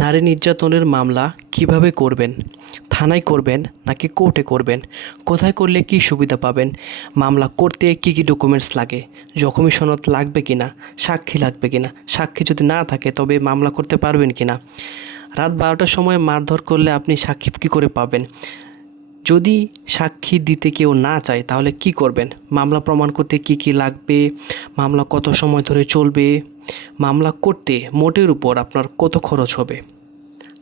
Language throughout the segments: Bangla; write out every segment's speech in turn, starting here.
নারী নির্যাতনের মামলা কীভাবে করবেন? থানায় করবেন নাকি কোর্টে করবেন? কোথায় করলে কি সুবিধা পাবেন? মামলা করতে কি কি ডকুমেন্টস লাগে? জখমি সনদ লাগবে কি না সাক্ষী লাগবে কি না সাক্ষী যদি না থাকে, তবে মামলা করতে পারবেন কি না রাত বারোটার সময় মারধর করলে আপনি সাক্ষী কী করে পাবেন? যদি সাক্ষী দিতে কেউ না চায়, তাহলে কি করবেন? মামলা প্রমাণ করতে কি কি লাগবে? মামলা কত সময় ধরে চলবে? মামলা করতে মোটের উপর আপনার কত খরচ হবে?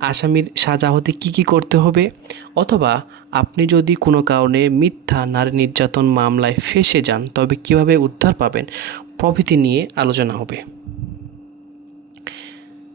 আসামির সাজা হতে কী কী করতে হবে? অথবা আপনি যদি কোনো কারণে মিথ্যা নারী নির্যাতন মামলায় ফেসে যান, তবে কীভাবে উদ্ধার পাবেন? প্রভৃতি নিয়ে আলোচনা হবে।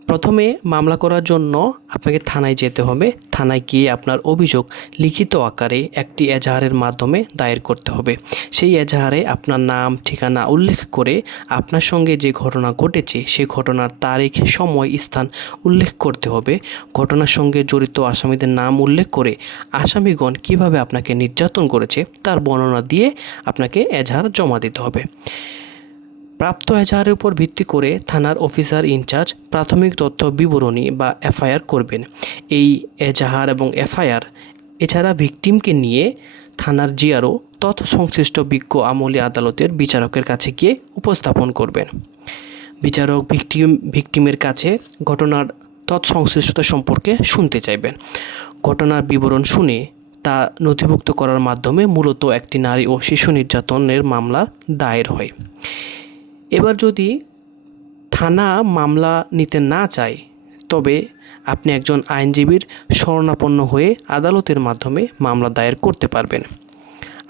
প্রথমে মামলা করার জন্য আপনাকে থানায় যেতে হবে। থানায় গিয়ে আপনার অভিযোগ লিখিত আকারে একটি এজাহারের মাধ্যমে দায়ের করতে হবে। সেই এজাহারে আপনার নাম, ঠিকানা উল্লেখ করে আপনার সঙ্গে যে ঘটনা ঘটেছে সেই ঘটনার তারিখ, সময়, স্থান উল্লেখ করতে হবে। ঘটনার সঙ্গে জড়িত আসামিদের নাম উল্লেখ করে আসামিগণ কীভাবে আপনাকে নির্যাতন করেছে, তার বর্ণনা দিয়ে আপনাকে এজাহার জমা দিতে হবে। প্রাপ্ত এজাহারের উপর ভিত্তি করে থানার অফিসার ইনচার্জ প্রাথমিক তথ্য বিবরণী বা এফআইআর করবেন। এই এজাহার এবং এফআইআর এছাড়া ভিকটিমকে নিয়ে থানার জিআরও তথ্য সংশ্লিষ্ট বিজ্ঞ আমলি আদালতের বিচারকের কাছে গিয়ে উপস্থাপন করবেন। বিচারক ভিকটিম, ভিকটিমের কাছে ঘটনার তৎসংশ্লিষ্টতা সম্পর্কে শুনতে চাইবেন। ঘটনার বিবরণ শুনে তা নথিভুক্ত করার মাধ্যমে মূলত একটি নারী ও শিশু নির্যাতনের মামলা দায়ের হয়। এবার যদি থানা মামলা নিতে না চায়, তবে আপনি একজন আইনজীবীর শরণাপন্ন হয়ে আদালতের মাধ্যমে মামলা দায়ের করতে পারবেন।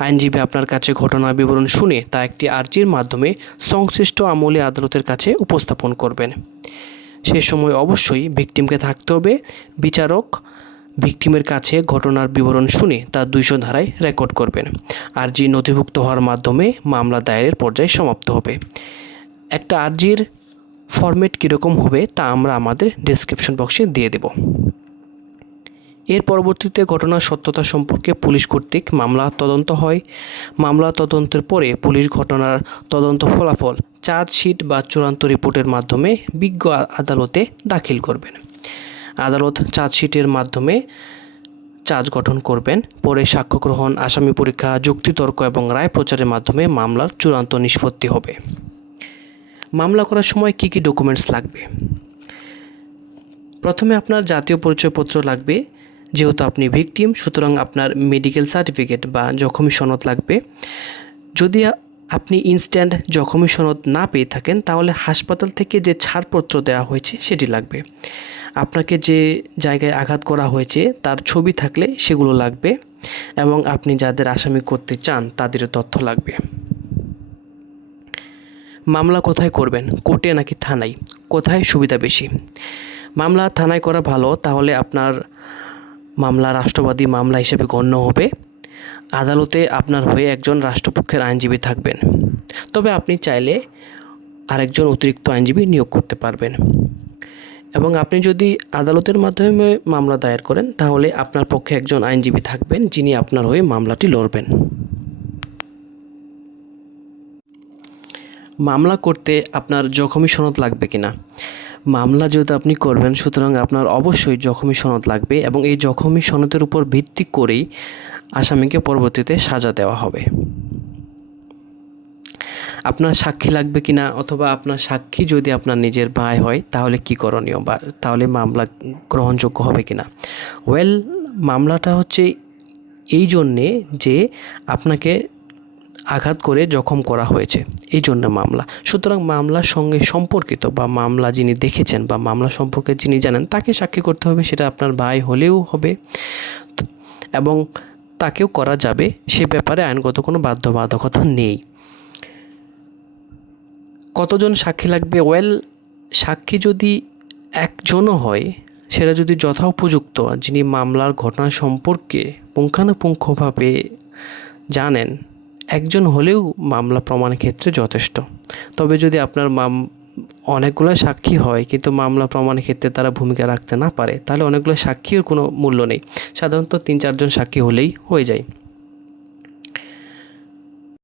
আইনজীবী আপনার কাছে ঘটনার বিবরণ শুনে তা একটি আর্জির মাধ্যমে সংশ্লিষ্ট আমলে আদালতের কাছে উপস্থাপন করবেন। সে সময় অবশ্যই ভিকটিমকে থাকতে হবে। বিচারক ভিকটিমের কাছে ঘটনার বিবরণ শুনে তা দুইশো ধারায় রেকর্ড করবেন। আর্জি নথিভুক্ত হওয়ার মাধ্যমে মামলা দায়েরের পর্যায়ে সমাপ্ত হবে। একটা আর্জির ফরম্যাট কীরকম হবে তা আমরা আমাদের ডেসক্রিপশন বক্সে দিয়ে দেব। এর পরবর্তীতে ঘটনার সত্যতা সম্পর্কে পুলিশ কর্তৃক মামলা তদন্ত হয়। মামলা তদন্তের পরে পুলিশ ঘটনার তদন্ত ফলাফল চার্জশিট বা চূড়ান্ত রিপোর্টের মাধ্যমে বিজ্ঞ আদালতে দাখিল করবেন। আদালত চার্জশিটের মাধ্যমে চার্জ গঠন করবেন। পরে সাক্ষ্য গ্রহণ, আসামি পরীক্ষা যুক্তিতর্ক এবং রায় প্রচারের মাধ্যমে মামলার চূড়ান্ত নিষ্পত্তি হবে। মামলা করার সময় কী কী ডকুমেন্টস লাগবে? প্রথমে আপনার জাতীয় পরিচয়পত্র লাগবে, যেহেতু আপনি ভিকটিম সুতরাং আপনার মেডিকেল সার্টিফিকেট বা জখমি সনদ লাগবে। যদি আপনি ইনস্ট্যান্ট জখমি সনদ না পেয়ে থাকেন, তাহলে হাসপাতাল থেকে যে ছাড়পত্র দেওয়া হয়েছে, সেটি লাগবে। আপনাকে যে জায়গায় আঘাত করা হয়েছে, তার ছবি থাকলে সেগুলো লাগবে এবং আপনি যাদের আসামি করতে চান তাদের তথ্য লাগবে। মামলা কোথায় করবেন? কোর্টে নাকি থানায়? কোথায় সুবিধা বেশি? মামলা থানায় করা ভালো, তাহলে আপনার মামলা রাষ্ট্রবাদী মামলা হিসেবে গণ্য হবে। আদালতে আপনার হয়ে একজন রাষ্ট্রপক্ষের আইনজীবী থাকবেন। তবে আপনি চাইলে আরেকজন অতিরিক্ত আইনজীবী নিয়োগ করতে পারবেন। এবং আপনি যদি আদালতের মাধ্যমে মামলা দায়ের করেন, তাহলে আপনার পক্ষে একজন আইনজীবী থাকবেন, যিনি আপনার হয়ে মামলাটি লড়বেন। মামলা করতে আপনার জখমি সনদ লাগবে কিনা? মামলা যেহেতু আপনি করবেন, সুতরাং আপনার অবশ্যই জখমি সনদ লাগবে এবং এই জখমি সনদের উপর ভিত্তি করেই আসামিকে পরবর্তীতে সাজা দেওয়া হবে। আপনার সাক্ষী লাগবে কি না অথবা আপনার সাক্ষী যদি আপনার নিজের ভাই হয়, তাহলে কি করণীয় বা তাহলে মামলা গ্রহণযোগ্য হবে কিনা? ওয়েল মামলাটা হচ্ছে এই জন্যে যে আপনাকে আঘাত করে জখম করা হয়েছে। এই জন্য মামলা। সুতরাং মামলার সঙ্গে সম্পর্কিত বা মামলা যিনি দেখেছেন বা মামলা সম্পর্কে যিনি জানেন, তাকে সাক্ষী করতে হবে, সেটা আপনার ভাই হলেও হবে। এবং তাকেও করা যাবে। সে ব্যাপারে আইনগত কোনো বাধ্যবাধকতা নেই। কতজন সাক্ষী লাগবে? ওয়েল, সাক্ষী যদি একজনও হয়, সেটা যদি যথোপযুক্ত যিনি মামলার ঘটনা সম্পর্কে পুঙ্খানুপুঙ্খভাবে জানেন একজন হলেও মামলা প্রমাণের ক্ষেত্রে যথেষ্ট। তবে যদি আপনার মাম, অনেকগুলো সাক্ষী হয় কিন্তু মামলা প্রমাণের ক্ষেত্রে তারা ভূমিকা রাখতে না পারে, তাহলে অনেকগুলো সাক্ষীর কোনো মূল্য নেই। সাধারণত তিন চারজন সাক্ষী হলেই হয়ে যায়।